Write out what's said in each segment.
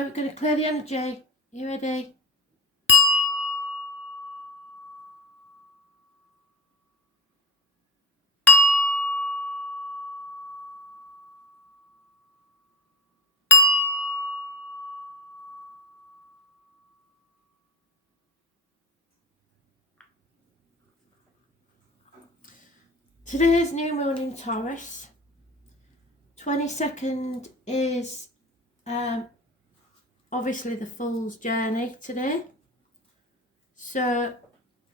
Right, we're going to clear the energy. You ready? Today's new moon in Taurus. 22nd is obviously the Fool's Journey today. So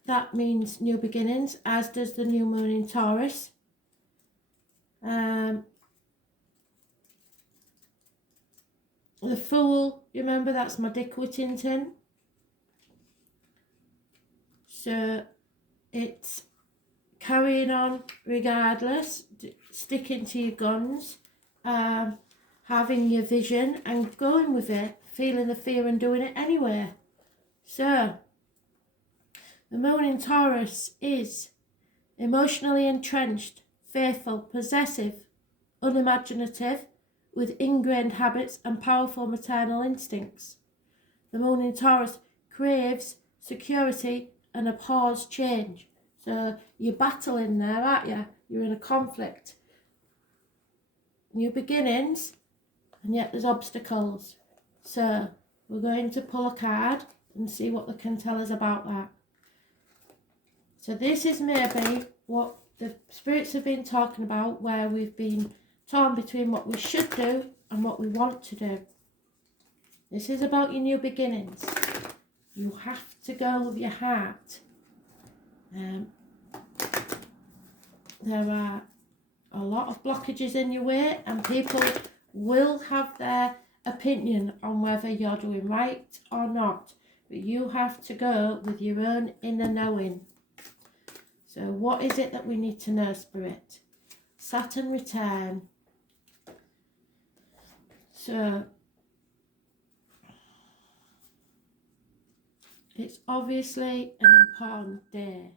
that means new beginnings, as does the new moon in Taurus. The Fool, remember, that's my Dick Whittington. So it's carrying on regardless, sticking to your guns, having your vision and going with it, feeling the fear and doing it anyway. So the moon in Taurus is emotionally entrenched, faithful, possessive, unimaginative, with ingrained habits and powerful maternal instincts. The moon in Taurus craves security and abhors change. So you're battling there, aren't you? You're in a conflict. New beginnings, and yet there's obstacles. So we're going to pull a card and see what they can tell us about that. So this is maybe what the spirits have been talking about, where we've been torn between what we should do and what we want to do. This is about your new beginnings. You have to go with your heart. There are a lot of blockages in your way, and people will have their opinion on whether you're doing right or not. But you have to go with your own inner knowing. So what is it that we need to know, Spirit? Saturn return. So it's obviously an important day.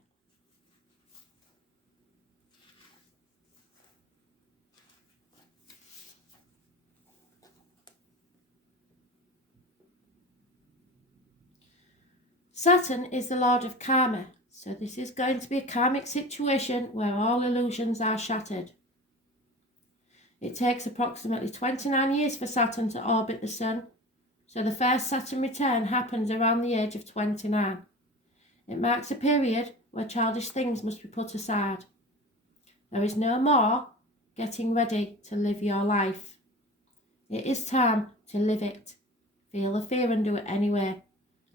Saturn is the Lord of Karma, so this is going to be a karmic situation where all illusions are shattered. It takes approximately 29 years for Saturn to orbit the Sun, so the first Saturn return happens around the age of 29. It marks a period where childish things must be put aside. There is no more getting ready to live your life. It is time to live it. Feel the fear and do it anyway.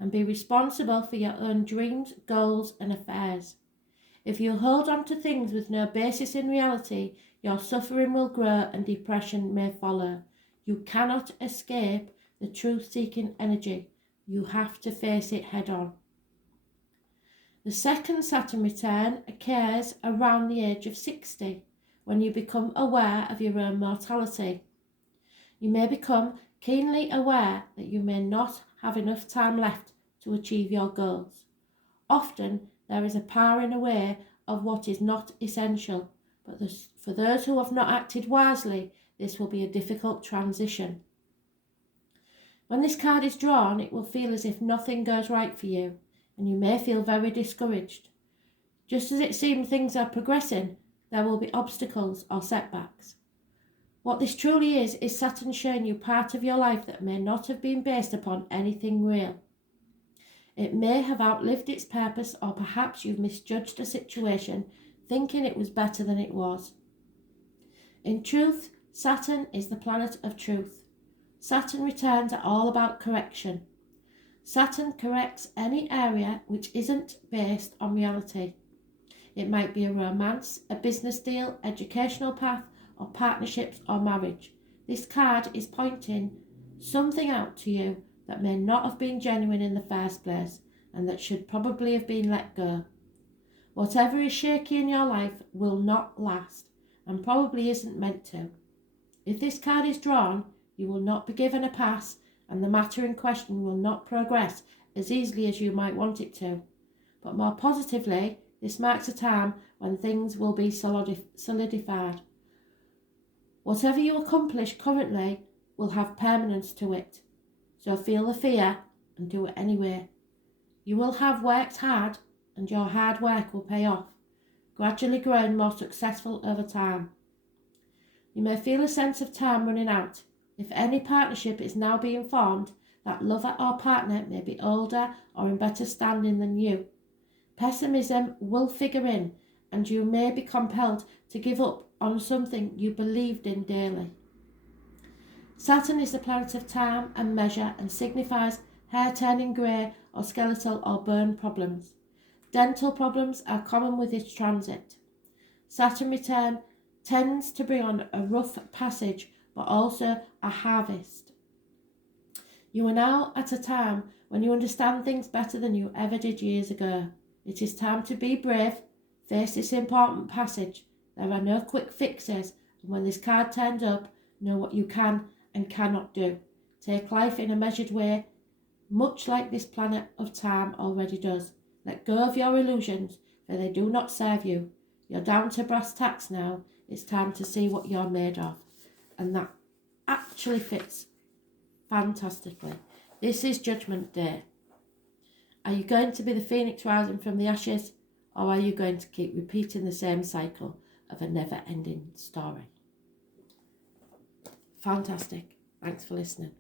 And be responsible for your own dreams, goals and affairs. If you hold on to things with no basis in reality, your suffering will grow and depression may follow. You cannot escape the truth-seeking energy. You have to face it head on. The second Saturn return occurs around the age of 60, when you become aware of your own mortality. You may become keenly aware that you may not have enough time left to achieve your goals. Often there is a powering away of what is not essential, but for those who have not acted wisely, this will be a difficult transition. When this card is drawn, it will feel as if nothing goes right for you, and you may feel very discouraged. Just as it seems things are progressing, there will be obstacles or setbacks. What this truly is Saturn showing you part of your life that may not have been based upon anything real. It may have outlived its purpose, or perhaps you've misjudged a situation, thinking it was better than it was. In truth, Saturn is the planet of truth. Saturn returns are all about correction. Saturn corrects any area which isn't based on reality. It might be a romance, a business deal, educational path, or partnerships or marriage. This card is pointing something out to you that may not have been genuine in the first place and that should probably have been let go. Whatever is shaky in your life will not last and probably isn't meant to. If this card is drawn, you will not be given a pass and the matter in question will not progress as easily as you might want it to. But more positively, this marks a time when things will be solidified. Whatever you accomplish currently will have permanence to it. So feel the fear and do it anyway. You will have worked hard, and your hard work will pay off, gradually growing more successful over time. You may feel a sense of time running out. If any partnership is now being formed, that lover or partner may be older or in better standing than you. Pessimism will figure in, and you may be compelled to give up on something you believed in daily. Saturn is the planet of time and measure and signifies hair turning grey or skeletal or burn problems. Dental problems are common with its transit. Saturn return tends to bring on a rough passage, but also a harvest. You are now at a time when you understand things better than you ever did years ago. It is time to be brave, face this important passage. There are no quick fixes, and when this card turns up, know what you can and cannot do. Take life in a measured way, much like this planet of time already does. Let go of your illusions, for they do not serve you. You're down to brass tacks now. It's time to see what you're made of. And that actually fits fantastically. This is Judgment Day. Are you going to be the phoenix rising from the ashes, or are you going to keep repeating the same cycle of a never-ending story? Fantastic. Thanks for listening.